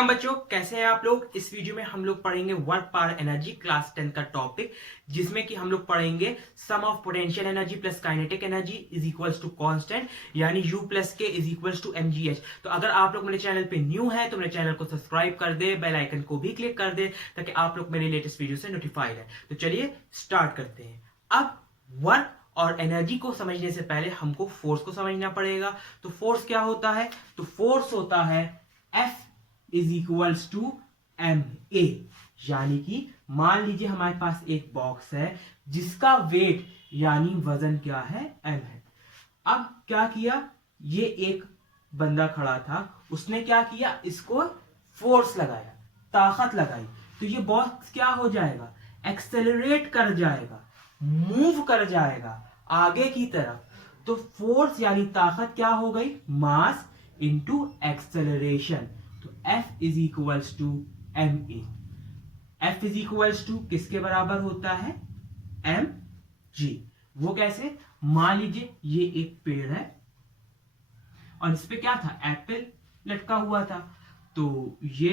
Welcome बच्चों, कैसे हैं आप लोग। इस वीडियो में हम लोग पढ़ेंगे वर्क पावर एनर्जी क्लास 10 का टॉपिक, जिसमें कि हम लोग पढ़ेंगे sum of potential energy plus kinetic energy is equals to constant, यानी U plus K is equals to mgh। तो अगर आप लोग मेरे चैनल पे न्यू है तो मेरे चैनल को सब्सक्राइब कर दे, बेल आइकन को भी क्लिक कर दे ताकि आप लोग मेरे लेटेस्ट वीडियो से नोटिफाइड है। तो चलिए स्टार्ट करते हैं। अब वर्क और एनर्जी को समझने से पहले हमको फोर्स को समझना पड़ेगा। तो फोर्स क्या होता है? तो फोर्स होता है F is equals to M A, यानी कि मान लीजिए हमारे पास एक बॉक्स है जिसका वेट यानी वजन क्या है? एम है। अब क्या किया, ये एक बंदा खड़ा था, उसने क्या किया, इसको फोर्स लगाया, ताकत लगाई, तो ये बॉक्स क्या हो जाएगा? एक्सेलरेट कर जाएगा, मूव कर जाएगा आगे की तरफ। तो फोर्स यानी ताकत क्या हो गई? Mass into acceleration. तो F is equals to M A. F is equals to किसके बराबर होता है? M G. वो कैसे? मान लीजिए ये एक पेड़ है और इस पे क्या था? एप्पल लटका हुआ था। तो ये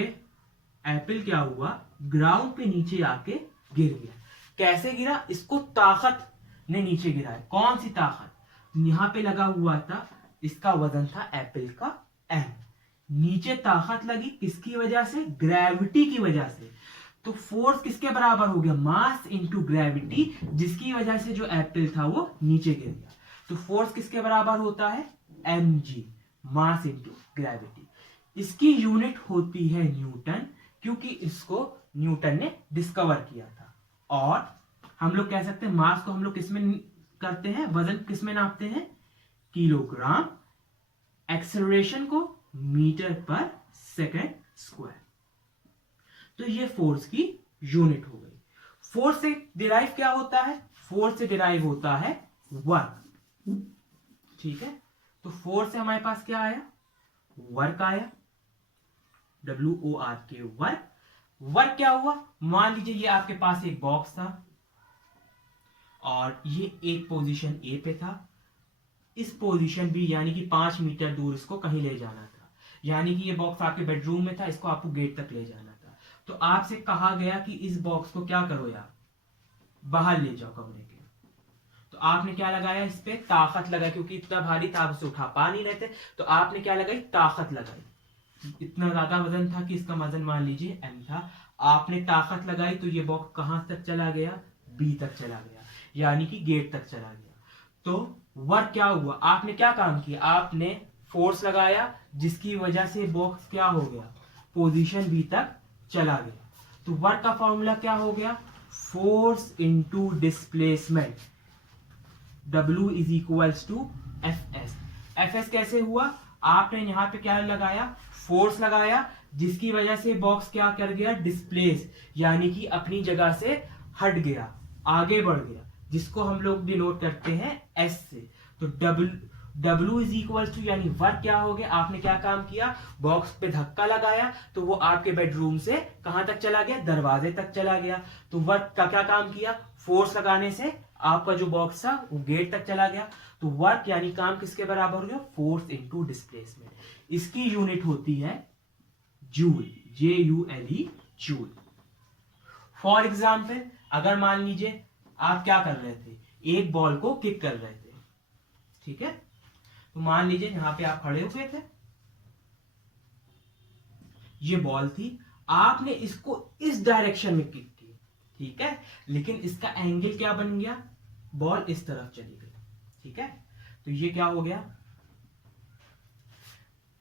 एप्पल क्या हुआ? ग्राउंड पे नीचे आके गिर गया। कैसे गिरा? इसको ताकत ने नीचे गिराया। कौन सी ताकत? यहां पे लगा हुआ था, इसका वजन था एप्पल का एम। नीचे ताकत लगी किसकी वजह से? ग्रेविटी की वजह से। तो फोर्स किसके बराबर हो गया? मास इंटू ग्रेविटी, जिसकी वजह से जो एप्पल था वो नीचे गिर गया। तो फोर्स किसके बराबर होता है? mg, mass into gravity. इसकी यूनिट होती है न्यूटन, क्योंकि इसको न्यूटन ने डिस्कवर किया था। और हम लोग कह सकते हैं मास को हम लोग किसमें करते हैं? वजन किसमें नापते हैं? किलोग्राम। एक्सेलरेशन को मीटर पर सेकेंड स्क्वायर। तो ये फोर्स की यूनिट हो गई। फोर्स से डिराइव क्या होता है? फोर्स से डिराइव होता है वर्क। ठीक है, तो फोर्स से हमारे पास क्या आया? वर्क आया, WORK, वर्क। वर्क क्या हुआ? मान लीजिए ये आपके पास एक बॉक्स था और ये एक पोजीशन ए पे था, इस पोजीशन बी यानी कि 5 मीटर दूर इसको कहीं ले जाना था। यानी कि ये बॉक्स आपके बेडरूम में था, इसको आपको गेट तक ले जाना था। तो आपसे कहा गया कि इस बॉक्स को क्या करो यार, बाहर ले जाओ कमरे के। तो आपने क्या लगाया? इस पे ताकत लगाई, क्योंकि इतना भारी था, आप उसे उठा पा नहीं रहे थे। तो आपने क्या लगाई? ताकत लगाई। इतना ज्यादा वजन था कि इसका वजन मान लीजिए एम था। आपने ताकत लगाई तो ये बॉक्स कहां तक चला गया? बी तक चला गया, यानी कि गेट तक चला गया। तो वर्क क्या हुआ? आपने क्या काम किया? आपने फोर्स लगाया, जिसकी वजह से बॉक्स क्या हो गया? पोजीशन बी तक चला गया। तो वर्क का फॉर्मूला क्या हो गया? Force into displacement, W is equals to Fs। Fs कैसे हुआ? आपने यहां पे क्या लगाया? फोर्स लगाया, जिसकी वजह से बॉक्स क्या कर गया? डिस्प्लेस, यानी कि अपनी जगह से हट गया, आगे बढ़ गया, जिसको हम लोग डिनोट करते हैं S से। तो W इज इक्वल टू, यानी वर्क क्या हो गया? आपने क्या काम किया? बॉक्स पे धक्का लगाया तो वो आपके बेडरूम से कहां तक चला गया? दरवाजे तक चला गया। तो वर्क का क्या काम किया? फोर्स लगाने से आपका जो बॉक्स था वो गेट तक चला गया। तो वर्क यानी काम किसके बराबर हो गया? Force into displacement. इसकी यूनिट होती है joule, JULE, joule. For example, अगर मान लीजिए आप क्या कर रहे थे? एक बॉल को किक कर रहे थे, ठीक है। तो मान लीजिए यहां पे आप खड़े हुए थे, ये बॉल थी, आपने इसको इस डायरेक्शन में किक की, ठीक है, लेकिन इसका एंगल क्या बन गया? बॉल इस तरफ चली गई, ठीक है। तो ये क्या हो गया?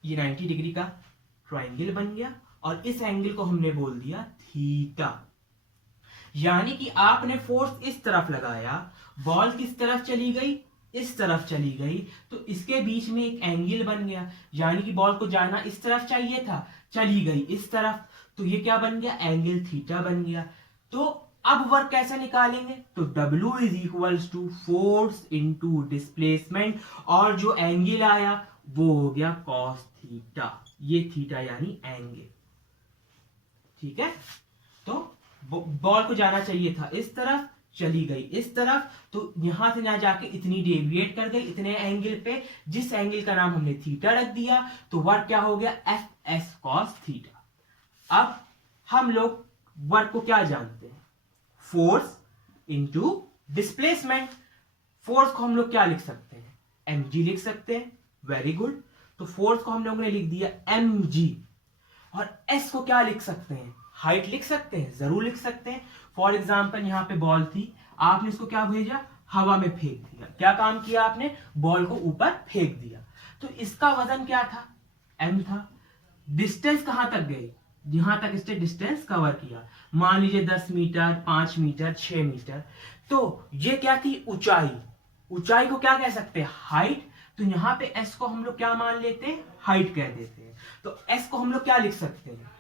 ये 90 डिग्री का ट्रायंगल बन गया और इस एंगल को हमने बोल दिया थीटा। यानी कि आपने फोर्स इस तरफ लगाया, बॉल किस तरफ चली गई? इस तरफ चली गई, तो इसके बीच में एक एंगल बन गया, यानी कि बॉल को जाना इस तरफ चाहिए था, चली गई इस तरफ, तो ये क्या बन गया? एंगल थीटा बन गया। तो अब वर्क कैसे निकालेंगे? तो W is equals to force into displacement, और जो एंगल आया वो हो गया कॉस थीटा। ये थीटा यानी एंगल, ठीक है। तो बॉल को जाना चाहिए था इस तरफ, चली गई इस तरफ, तो यहां से ना जाके इतनी डेविएट कर गई इतने एंगल पे, जिस एंगल का नाम हमने थीटा रख दिया। तो वर्क क्या हो गया? Fs cos theta. अब हम लोग वर्क को क्या जानते हैं, फोर्स इंटू डिस्प्लेसमेंट। फोर्स को हम लोग क्या लिख सकते हैं, mg लिख सकते हैं, वेरी गुड। तो फोर्स को हम लोगों ने लिख दिया mg, और s को क्या लिख सकते हैं, हाइट लिख सकते हैं, जरूर लिख सकते हैं। फॉर एग्जाम्पल यहाँ पे बॉल थी, आपने इसको क्या भेजा, हवा में फेंक दिया, क्या काम किया आपने, बॉल को ऊपर फेंक दिया, तो इसका वजन क्या था, m था। डिस्टेंस कहां तक गई, जहां तक इसने डिस्टेंस कवर किया, मान लीजिए 10 मीटर, 5 मीटर, 6 मीटर, तो ये क्या थी, ऊंचाई। ऊंचाई को क्या कह सकते हैं, हाइट। तो यहां पे s को हम लोग क्या मान लेते हैं, हाइट कह देते हैं। तो s को हम लोग क्या लिख सकते हैं,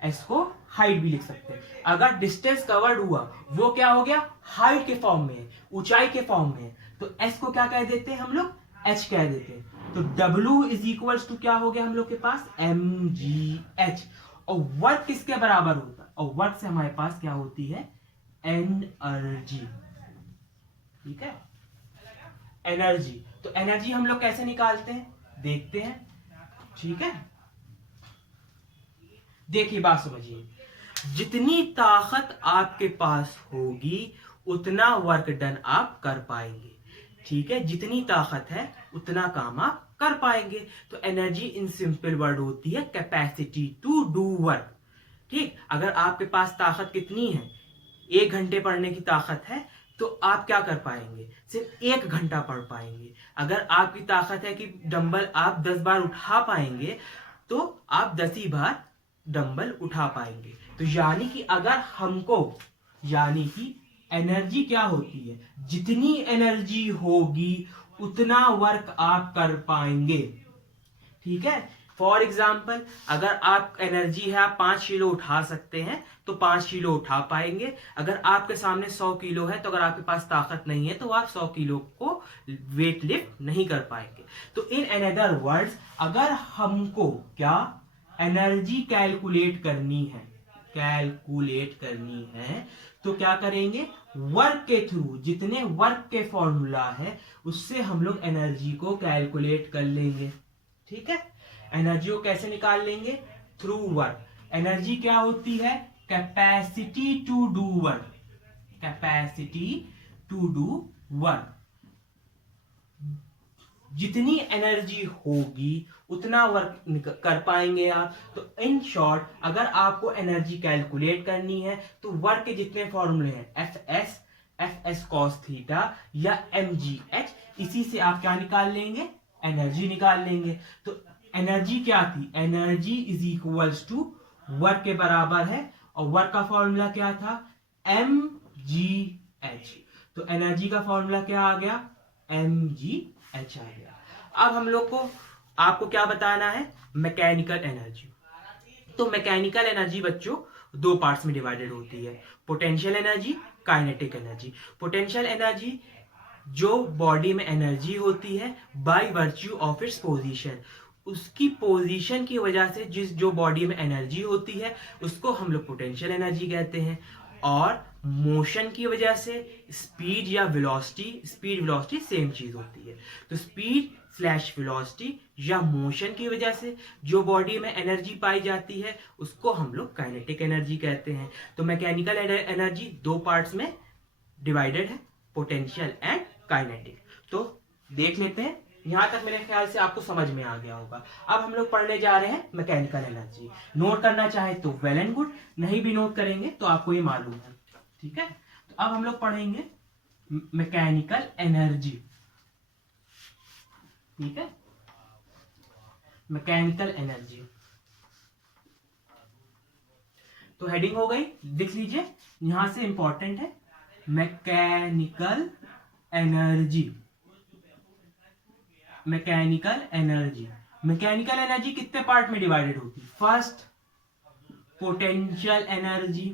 s को हाइट भी लिख सकते हैं। अगर डिस्टेंस कवर्ड हुआ वो क्या हो गया, हाइट के फॉर्म में है, ऊंचाई के फॉर्म में है, तो s को क्या कह देते हैं हम लोग, h कह देते हैं। तो W इज इक्वल्स टू क्या हो गया हम लोग के पास, mgh। और वर्क किसके बराबर होता है, और वर्क से हमारे पास क्या होती है, एनर्जी। ठीक है, एनर्जी। तो एनर्जी हम लोग कैसे निकालते हैं, देखते हैं। ठीक है, देखिए बात समझिए, जितनी ताकत आपके पास होगी उतना वर्क डन आप कर पाएंगे। ठीक है, जितनी ताकत है उतना काम आप कर पाएंगे। तो एनर्जी इन सिंपल वर्ड होती है कैपेसिटी टू डू वर्क। ठीक, अगर आपके पास ताकत कितनी है, 1 घंटे पढ़ने की ताकत है, तो आप क्या कर पाएंगे, सिर्फ 1 घंटा पढ़ पाएंगे। अगर आपकी ताकत है कि डंबल आप 10 बार उठा पाएंगे, तो आप 10 ही बार डंबल उठा पाएंगे। तो यानी कि अगर हमको, यानी कि एनर्जी क्या होती है, जितनी एनर्जी होगी उतना वर्क आप कर पाएंगे। ठीक है, फॉर एग्जाम्पल अगर आप एनर्जी है, आप 5 किलो उठा सकते हैं, तो 5 किलो उठा पाएंगे। अगर आपके सामने 100 किलो है, तो अगर आपके पास ताकत नहीं है, तो आप 100 किलो को वेट लिफ्ट नहीं कर पाएंगे। तो इन अनदर वर्ड्स, अगर हमको क्या एनर्जी कैलकुलेट करनी है, तो क्या करेंगे, वर्क के थ्रू, जितने वर्क के फॉर्मूला है उससे हम लोग एनर्जी को कैलकुलेट कर लेंगे। ठीक है, एनर्जी को कैसे निकाल लेंगे, थ्रू वर्क। एनर्जी क्या होती है, capacity to do work, capacity to do work. जितनी एनर्जी होगी उतना वर्क कर पाएंगे आप। तो इन शॉर्ट, अगर आपको एनर्जी कैलकुलेट करनी है तो वर्क के जितने फॉर्मूले हैं, एफ एस कॉस थीटा या mgh, इसी से आप क्या निकाल लेंगे, एनर्जी निकाल लेंगे। तो एनर्जी क्या थी, energy is equals to work के बराबर है, और वर्क का फॉर्मूला क्या था, mgh। तो एनर्जी का फॉर्मूला क्या आ गया, mgh आ गया। अब हम लोग को, आपको क्या बताना है, मैकेनिकल एनर्जी। तो मैकेनिकल एनर्जी बच्चों 2 पार्ट्स में डिवाइडेड होती है, potential energy, kinetic energy. Potential energy जो बॉडी में एनर्जी होती है by virtue of its position, उसकी पोजीशन की वजह से जो बॉडी में एनर्जी होती है उसको हम लोग पोटेंशियल एनर्जी कहते हैं। और मोशन की वजह से स्पीड या वेलोसिटी, स्पीड वेलोसिटी सेम चीज होती है। तो स्पीड स्लैश वेलोसिटी या मोशन की वजह से जो बॉडी में एनर्जी पाई जाती है उसको हम लोग काइनेटिक एनर्जी कहते हैं। तो मैकेनिकल एनर्जी 2 पार्ट्स में डिवाइडेड है, पोटेंशियल एंड काइनेटिक। तो देख लेते हैं, यहां तक मेरे ख्याल से आपको समझ में आ गया होगा। अब हम लोग पढ़ने जा रहे हैं मैकेनिकल एनर्जी। नोट करना चाहे तो वेल एंड गुड, नहीं भी नोट करेंगे तो आपको ये मालूम है। ठीक है, तो अब हम लोग पढ़ेंगे मैकेनिकल एनर्जी। ठीक है, मैकेनिकल एनर्जी, तो हेडिंग हो गई, लिख लीजिए, यहां से इंपॉर्टेंट है mechanical energy. Mechanical energy, mechanical energy कितने पार्ट में डिवाइडेड होती है, first potential energy,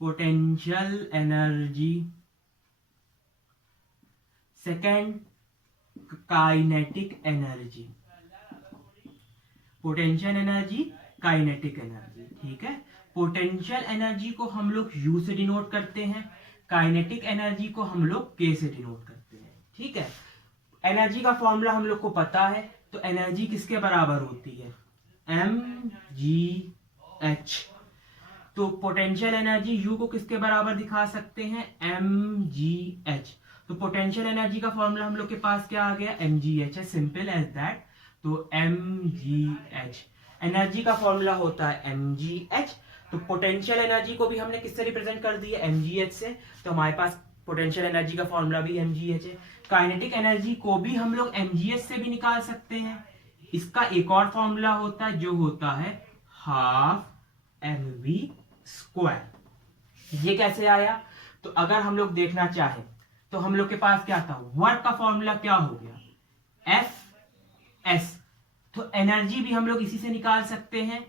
potential energy, second kinetic energy, potential energy, kinetic energy. ठीक है, पोटेंशियल एनर्जी को हम लोग U से डिनोट करते हैं, काइनेटिक एनर्जी को हम लोग K से डिनोट करते हैं। ठीक है, एनर्जी का फॉर्मूला हम लोग को पता है, तो एनर्जी किसके बराबर होती है, mgh। तो पोटेंशियल एनर्जी U को किसके बराबर दिखा सकते हैं, mgh। तो पोटेंशियल एनर्जी का फॉर्मूला हम लोग के पास क्या आ गया, mgh है, सिंपल एज दैट। तो mgh एनर्जी का फॉर्मूला होता है mgh। तो पोटेंशियल एनर्जी को भी हमने किससे रिप्रेजेंट कर दिया, mgh से। तो हमारे पास पोटेंशियल एनर्जी का फॉर्मूला भी mgh है। काइनेटिक एनर्जी को भी हम लोग mgh से भी निकाल सकते हैं। इसका एक और फॉर्मूला होता है जो होता है हाफ mv स्क्वायर। ये कैसे आया, तो अगर हम लोग देखना चाहें तो हम लोग के पास क्या था, वर्क का फॉर्मूला क्या हो गया, एफ एस। तो एनर्जी भी हम लोग इसी से निकाल सकते हैं,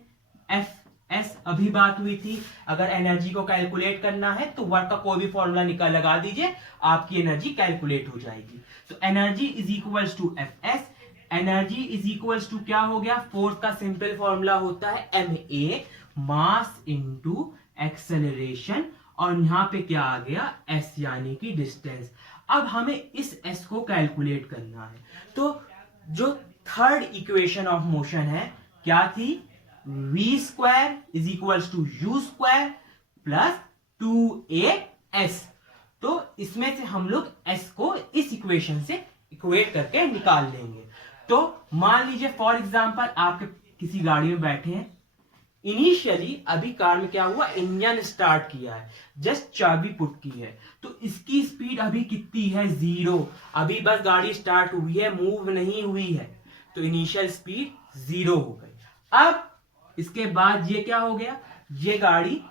एफ एस। अभी बात हुई थी, अगर एनर्जी को कैलकुलेट करना है तो वर्क का कोई भी फॉर्मूला निकाल लगा दीजिए, आपकी एनर्जी कैलकुलेट हो जाएगी। तो energy is equals to F S. Energy is equals to क्या हो गया, फोर्स का सिंपल फॉर्मूला होता है M A, mass into acceleration, और यहां पे क्या आ गया, एस यानी कि डिस्टेंस। अब हमें इस एस को कैलकुलेट करना है। तो जो थर्ड इक्वेशन ऑफ मोशन है क्या थी, v square is equals to U square plus 2as। तो इसमें से हम लोग s को इस इक्वेशन से इक्वेट करके निकाल लेंगे। तो मान लीजिए फॉर एग्जांपल आप किसी गाड़ी में बैठे हैं, इनिशियली अभी कार में क्या हुआ, इंजन स्टार्ट किया है, जस्ट चाबी पुट की है, तो इसकी स्पीड अभी कितनी है, 0। अभी बस गाड़ी स्टार्ट हुई है, मूव नहीं हुई है, तो इनिशियल स्पीड 0 हो गई। अब इसके बाद ये क्या हो गया, ये गाड़ी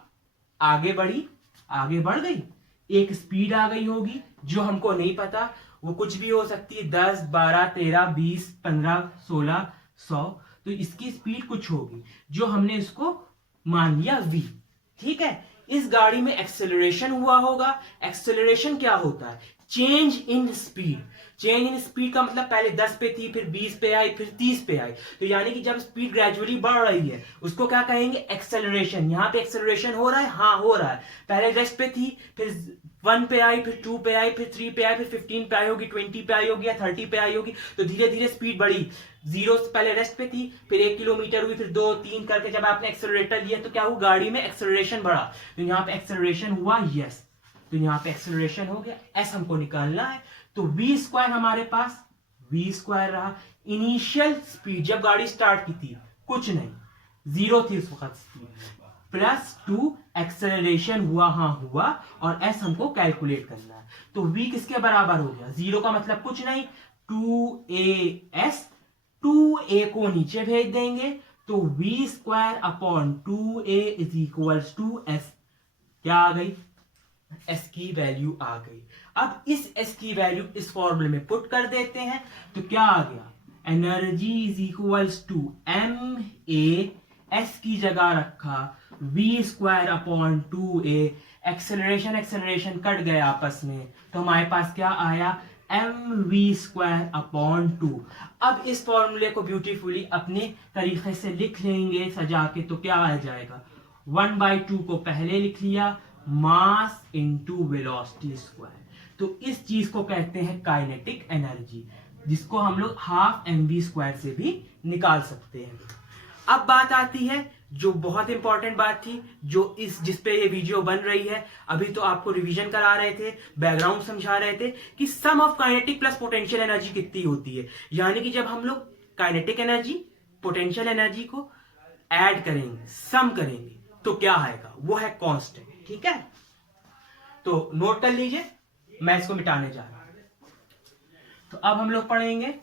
आगे बढ़ गई, एक स्पीड आ गई होगी जो हमको नहीं पता, वो कुछ भी हो सकती है, 10, 12, 13, 20, 15, 16, 100। तो इसकी स्पीड कुछ होगी जो हमने इसको मान लिया v। ठीक है, इस गाड़ी में एक्सेलरेशन हुआ होगा। एक्सेलरेशन क्या होता है, change in speed. Change in speed का मतलब पहले 10 पे थी, फिर 20 पे आई, फिर 30 पे आई। तो यानी कि जब स्पीड ग्रेजुअली बढ़ रही है उसको क्या कहेंगे, एक्सेलरेशन। यहाँ पे एक्सेलरेशन हो रहा है, हाँ हो रहा है। पहले रेस्ट पे थी, फिर 1 पे आई, फिर 2 पे आई, फिर 3 पे आई, फिर 15 पे आई होगी, 20 पे आई होगी या 30 पे आई होगी। तो धीरे धीरे स्पीड बढ़ी, 0 से पहले रेस्ट पे थी, फिर 1 किलोमीटर हुई, फिर 2, 3 करके जब आपने एक्सेलरेटर लिया तो क्या हुआ, गाड़ी में एक्सेलरेशन बढ़ा। तो यहाँ पे एक्सेलरेशन हुआ, यस। तो यहाँ पे एक्सेलरेशन हो गया, एस हमको निकालना है। तो v स्क्वायर हमारे पास v स्क्वायर रहा। इनिशियल स्पीड जब गाड़ी स्टार्ट की थी कुछ नहीं, 0 थी उस वक्त स्पीड, प्लस 2 एक्सेलरेशन हुआ, हाँ हुआ, और s हमको कैलकुलेट करना है। तो v किसके बराबर हो गया, 0 का मतलब कुछ नहीं, 2as। 2a को नीचे भेज देंगे तो v square upon 2a is equals to s। क्या आ गई, s की वैल्यू आ गई। अब इस s की वैल्यू इस फॉर्मूले में पुट कर देते हैं तो क्या आ गया, energy is equals to m a, s की जगह रखा v square upon 2a। Acceleration cut गए आपस में, तो हमारे पास क्या आया, mv स्क्वायर अपॉन 2। अब इस फॉर्मूले को ब्यूटीफुली अपने तरीके से लिख लेंगे सजा के, तो क्या आ जाएगा, 1/2 को पहले लिख लिया, मास इनटू वेलोसिटी स्क्वायर। तो इस चीज को कहते हैं काइनेटिक एनर्जी, जिसको हम लोग हाफ mv स्क्वायर से भी निकाल सकते हैं। अब बात आती है जो बहुत इंपॉर्टेंट बात थी, जो जिस पे ये वीडियो बन रही है। अभी तो आपको रिवीजन करा रहे थे, बैकग्राउंड समझा रहे थे कि sum of kinetic plus potential energy कितनी होती है। यानी कि जब हम लोग काइनेटिक एनर्जी पोटेंशियल एनर्जी को ऐड करेंगे, सम करेंगे, तो क्या आएगा, वो है कांस्टेंट। ठीक है, तो नोट कर लीजिए, मैं इसको मिटाने जा रहा हूं। तो अब हम लोग पढ़ेंगे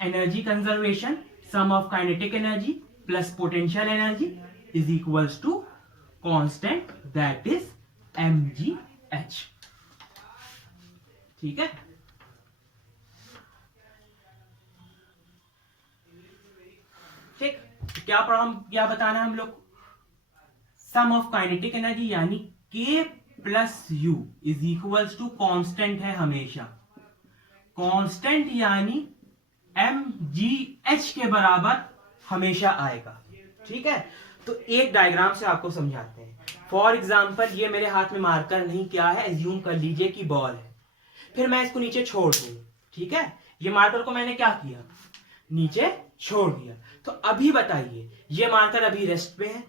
energy conservation, sum of kinetic energy plus potential energy is equals to constant, that is mgh। ठीक है, ठीक, क्या बताना है हम लोग, सम ऑफ काइनेटिक एनर्जी यानी k plus u is equals to constant है हमेशा। कांस्टेंट यानी mgh के बराबर हमेशा आएगा। ठीक है, तो एक डायग्राम से आपको समझाते हैं। फॉर एग्जाम्पल ये मेरे हाथ में मार्कर नहीं, क्या है, एज्यूम कर लीजिए कि बॉल है, फिर मैं इसको नीचे छोड़ दूं। ठीक है, ये मार्कर को मैंने क्या किया, नीचे छोड़ दिया। तो अभी बताइए, ये मार्कर अभी रेस्ट पे है,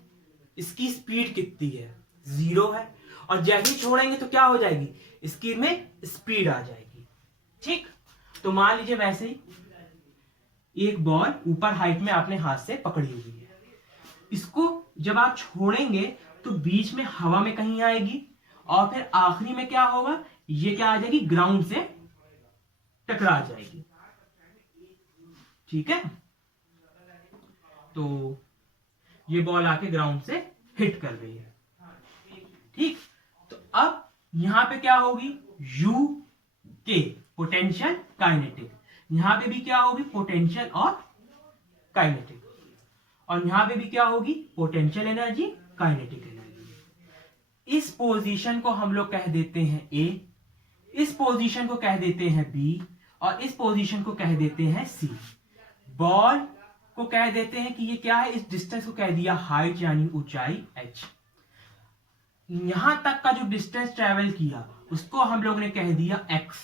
इसकी स्पीड कितनी है, 0 है, और जैसे ही छोड़ेंगे तो क्या हो जाएगी, इसकी में स्पीड आ जाएगी। ठीक, तो मान लीजिए वैसे ही एक बॉल ऊपर हाइट में आपने हाथ से पकड़ी हुई है, इसको जब आप छोड़ेंगे तो बीच में हवा में कहीं आएगी, और फिर आखिरी में क्या होगा, ये क्या आ जाएगी, ग्राउंड से टकरा जाएगी। ठीक है, तो ये बॉल आके ग्राउंड से हिट कर रही है। ठीक, तो अब यहां पे क्या होगी, यू के पोटेंशियल काइनेटिक, यहां पे भी क्या होगी, पोटेंशियल और काइनेटिक, और यहां पे भी क्या होगी, पोटेंशियल एनर्जी, काइनेटिक एनर्जी। इस पोजीशन को हम लोग कह देते हैं ए, इस पोजीशन को कह देते हैं बी, और इस पोजीशन को कह देते हैं सी। बॉल को कह देते हैं कि ये क्या है, इस डिस्टेंस को कह दिया हाइट यानी ऊंचाई h। यहां तक का जो डिस्टेंस ट्रेवल किया उसको हम लोग ने कह दिया x।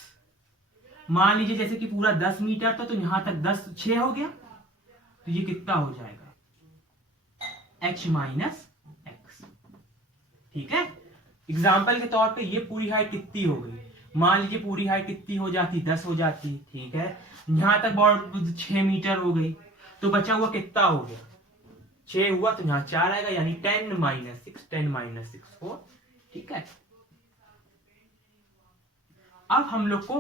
मान लीजिए जैसे कि पूरा 10 मीटर था, तो यहां तक 10 6 हो गया, तो ये कितना हो जाएगा, h माइनस एक्स। ठीक है, एग्जाम्पल के तौर पे ये पूरी हाइट कितनी हो गई, मान लीजिए पूरी हाइट कितनी हो जाती, 10 हो जाती। ठीक है, यहां तक बॉल 6 मीटर हो गई, तो बचा हुआ कितना हो गया, 6 हुआ, तो यहां 4 आएगा, यानी 10 माइनस 6, 10 माइनस 6 4। ठीक है, अब हम लोग को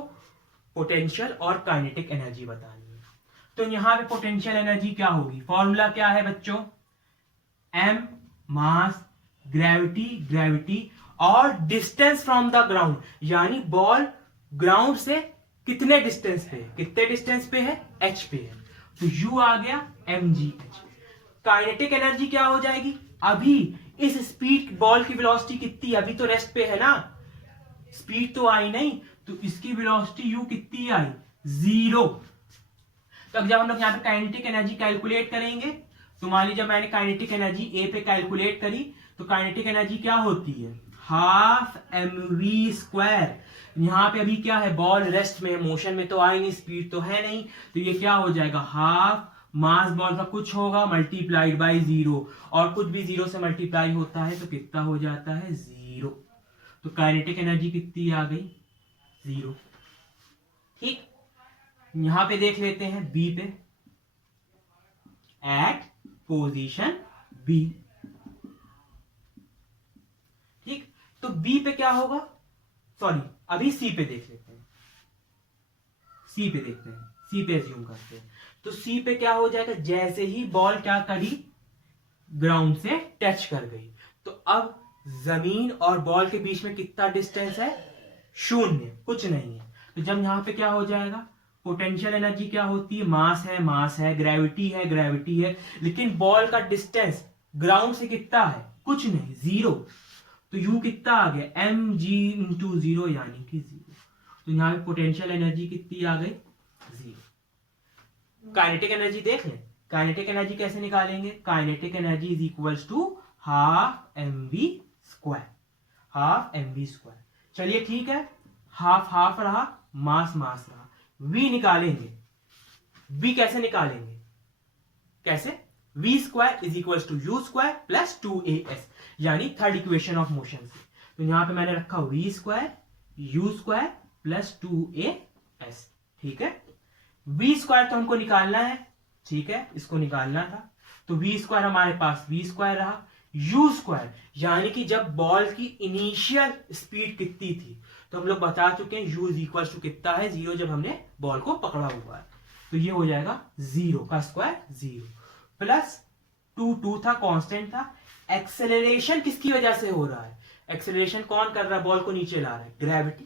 पोटेंशियल और काइनेटिक एनर्जी बतानी है। तो यहां पे पोटेंशियल एनर्जी क्या होगी, फॉर्मूला क्या है बच्चों, m मास, ग्रेविटी, ग्रेविटी और डिस्टेंस फ्रॉम द ग्राउंड, यानी बॉल ग्राउंड से कितने डिस्टेंस पे है, कितने डिस्टेंस पे है, h पे है, तो u आ गया mgh। काइनेटिक एनर्जी क्या हो जाएगी, अभी इस स्पीड बॉल की वेलोसिटी कितनी, अभी तो रेस्ट पे है ना, स्पीड तो आई नहीं, तो इसकी वेलोसिटी u कितनी आई, 0। तो अब जब हम लोग यहां पे काइनेटिक एनर्जी कैलकुलेट करेंगे, तो मान लीजिए मैंने काइनेटिक एनर्जी ए पे कैलकुलेट करी, तो काइनेटिक एनर्जी क्या होती है, हाफ mv²। यहां पे अभी क्या है, बॉल रेस्ट में, मोशन में तो आई नहीं, स्पीड तो है नहीं, तो ये क्या हो जाएगा, हाफ मास बॉल का कुछ होगा मल्टीप्लाइड बाय 0, और कुछ भी 0 से मल्टीप्लाई होता है तो कितना हो जाता है, 0। तो काइनेटिक एनर्जी कितनी आ गई, 0। ठीक, यहां पे देख लेते हैं बी पे, एट पोजीशन बी। ठीक, तो बी पे क्या होगा, सॉरी अभी सी पे देख लेते हैं, सी पे देखते हैं, सी पे एज्यूम करते हैं। तो सी पे क्या हो जाएगा, जैसे ही बॉल क्या करी, ग्राउंड से टच कर गई, तो अब जमीन और बॉल के बीच में कितना डिस्टेंस है, 0, कुछ नहीं है। तो जब यहां पे क्या हो जाएगा, पोटेंशियल एनर्जी क्या होती है, मास है, मास है, ग्रेविटी है, ग्रेविटी है, लेकिन बॉल का डिस्टेंस ग्राउंड से कितना है, कुछ नहीं, 0। तो यू कितना आ गया, एम जी इंटू 0 यानी कि 0। तो यहां पे पोटेंशियल एनर्जी कितनी आ गई, 0। काइनेटिक एनर्जी देख लें, काइनेटिक एनर्जी कैसे निकालेंगे, kinetic energy is equals to half mv², half mv²। चलिए ठीक है, हाफ हाफ रहा, मास मास रहा, v निकालेंगे। v कैसे निकालेंगे, कैसे, v² is equals to u² plus 2as, यानी थर्ड इक्वेशन ऑफ मोशन से। तो यहां पे मैंने रखा v² u² प्लस 2as। ठीक है, v² तो हमको निकालना है, ठीक है, इसको निकालना था, तो v² हमारे पास v² रहा, u² यानी कि जब बॉल की इनिशियल स्पीड कितनी थी, तो हम लोग बता चुके हैं u इज इक्वल टू कितना है, 0, जब हमने बॉल को पकड़ा हुआ है, तो ये हो जाएगा 0 का स्क्वायर 0 प्लस 2 था, कांस्टेंट था। एक्सेलरेशन किसकी वजह से हो रहा है, एक्सेलरेशन कौन कर रहा है, बॉल को नीचे ला रहा है, ग्रेविटी,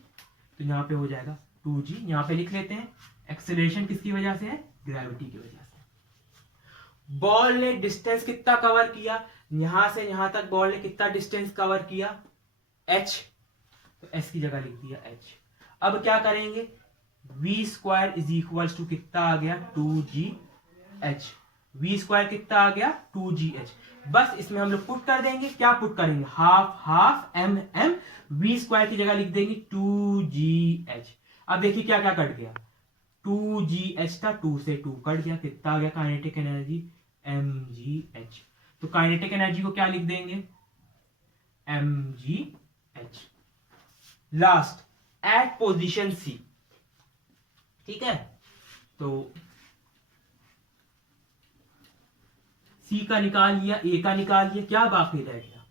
तो यहां पे हो जाएगा 2g। यहां पे लिख लेते हैं, एक्सेलरेशन किसकी वजह से है, ग्रेविटी की वजह से। बॉल ने डिस्टेंस कितना कवर किया, यहां से यहां तक बॉल ने कितना डिस्टेंस कवर किया, h, तो s की जगह लिख दिया h। अब क्या करेंगे, v² इज इक्वल टू कितना आ गया, 2gh, v² कितना आ गया, 2gh। बस इसमें हम लोग पुट कर देंगे, क्या पुट करेंगे, हाफ हाफ mm, v² की जगह लिख देंगे 2gh। अब देखिए क्या क्या कट गया, 2gh था, 2 से 2 कट गया, कितना आ गया काइनेटिक एनर्जी, mgh। तो काइनेटिक एनर्जी को क्या लिख देंगे, mgh। लास्ट एट पोजीशन सी, ठीक है, तो सी का निकाल लिया, ए का निकाल लिया, क्या बाकी रह गया,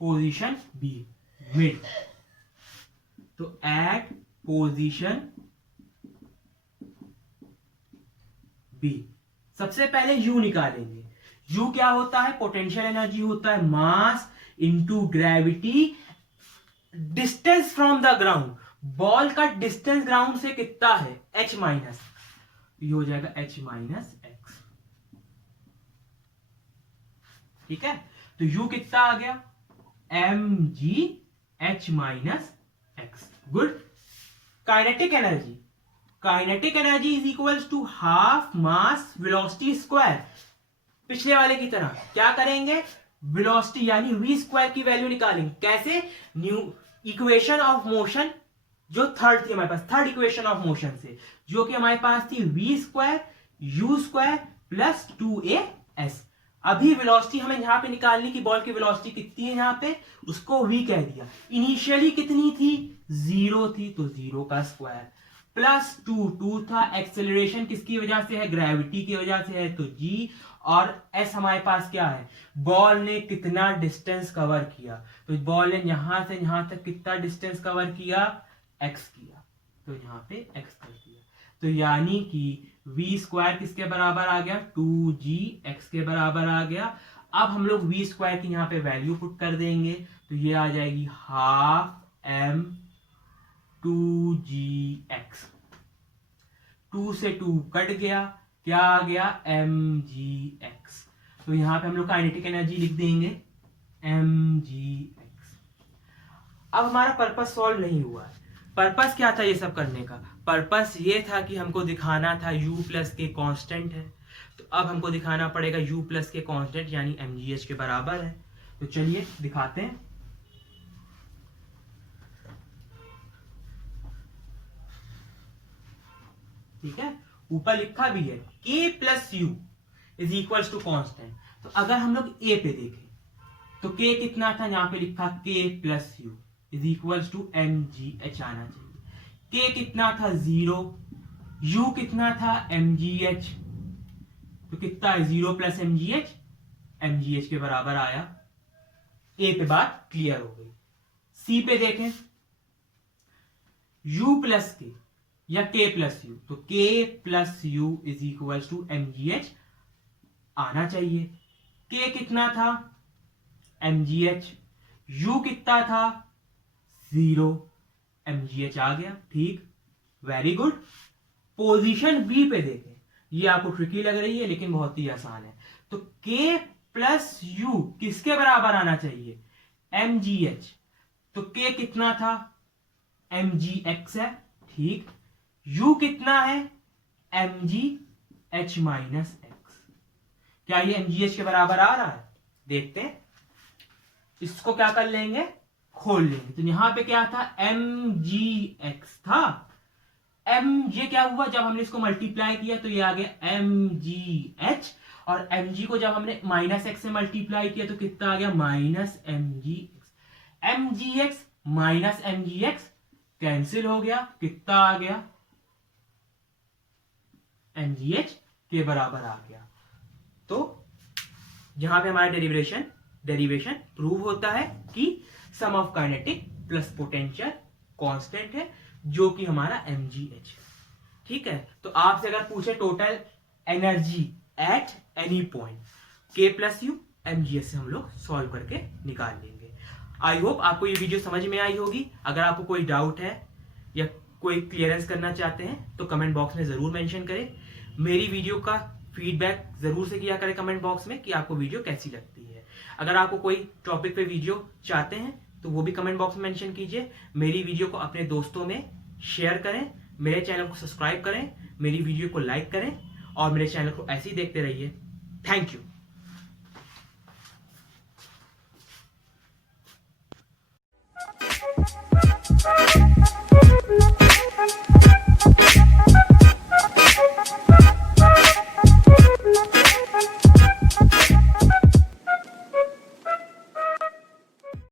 पोजीशन बी, मिड। तो एट पोजीशन बी सबसे पहले यू निकालेंगे। यू क्या होता है, पोटेंशियल एनर्जी होता है mass into gravity distance from the ground. Ball का डिस्टेंस ग्राउंड से कितना है, h माइनस, ये हो जाएगा h माइनस एक्स, ठीक है। तो u कितना आ गया, mgh minus X. Good. Kinetic energy, kinetic energy is equals to half mass velocity square. पिछले वाले की तरह क्या करेंगे, वेलोसिटी यानी v स्क्वायर की वैल्यू निकालेंगे। कैसे, न्यू इक्वेशन ऑफ मोशन जो थर्ड थी हमारे पास, थर्ड इक्वेशन ऑफ मोशन से, जो कि हमारे पास थी v square u square plus 2as। अभी वेलोसिटी हमें यहां पे निकालनी की, बॉल की वेलोसिटी कितनी है यहां पे, उसको v कह दिया। इनिशियली कितनी थी, 0 थी, तो 0 का स्क्वायर प्लस 2 था। एक्सेलरेशन किसकी वजह से है, ग्रेविटी की वजह से है, तो g। और s हमारे पास क्या है, बॉल ने कितना डिस्टेंस कवर किया, तो बॉल ने यहां से यहां तक कितना डिस्टेंस कवर किया, x किया, तो यहां पे x कर दिया। तो यानी कि v स्क्वायर किसके बराबर आ गया, 2gx के बराबर आ गया। अब हम लोग v स्क्वायर की यहां पे वैल्यू पुट कर देंगे, तो ये आ जाएगी हाफ m 2gx। 2 से 2 कट गया, क्या आ गया, mgx। तो यहां पे हम लोग काइनेटिक एनर्जी लिख देंगे mgx। अब हमारा पर्पस सॉल्व नहीं हुआ है। पर्पस क्या था ये सब करने का, पर्पस ये था कि हमको दिखाना था u प्लस के कांस्टेंट है। तो अब हमको दिखाना पड़ेगा u प्लस के कांस्टेंट यानी mgh के बराबर है। तो चलिए दिखाते हैं। ठीक है, ऊपर लिखा भी है k plus U is equal to constant. तो अगर हम लोग a पे देखें तो k कितना था, यहां पे लिखा k plus U is equal to mgh आना चाहिए। k कितना था, 0, u कितना था, mgh, तो कितना है 0 प्लस mgh, mgh के बराबर आया। a पे बात क्लियर हो गई। c पे देखें, u प्लस के या k प्लस यू, तो k plus U is equal to mgh आना चाहिए। k कितना था, mgh, u कितना था, 0, mgh आ गया। ठीक, वेरी गुड। पोजीशन बी पे देखें, ये आपको ट्रिकी लग रही है लेकिन बहुत ही आसान है। तो k प्लस यू किसके बराबर आना चाहिए, mgh। तो k कितना था, mgx है, ठीक। u कितना है, mgh माइनस एक्स। क्या ये mgh के बराबर आ रहा है, देखते हैं। इसको क्या कर लेंगे, खोल लेंगे। तो यहां पे क्या था, mgx था। ये क्या हुआ, जब हमने इसको मल्टीप्लाई किया तो ये आ गया mgh, और mg को जब हमने माइनस एक्स से मल्टीप्लाई किया तो कितना आ गया, minus mgx। mgx minus mgx cancel हो गया, कितना आ गया, mgh के बराबर आ गया। तो यहां पे हमारा डेरिवेशन प्रूव होता है कि sum of kinetic plus potential constant है, जो कि हमारा mgh है। ठीक है, तो आपसे अगर पूछे total energy at any point, k plus you mgh से हम लोग सॉल्व करके निकाल लेंगे। आई होप आपको ये वीडियो समझ में आई होगी। अगर आपको कोई डाउट है या कोई क्लियरेंस करना चाहते हैं तो कमेंट बॉक्स में जरूर मेंशन करें। मेरी वीडियो का फीडबैक जरूर से किया करें कमेंट बॉक्स में कि आपको वीडियो कैसी लगती है। अगर आपको कोई टॉपिक पे वीडियो चाहते हैं तो वो भी कमेंट बॉक्स में मेंशन कीजिए। मेरी वीडियो को अपने दोस्तों में शेयर करें, मेरे चैनल को सब्सक्राइब करें, मेरी वीडियो को लाइक करें और मेरे चैनल को ऐसे ही देखते रहिए। Thank you.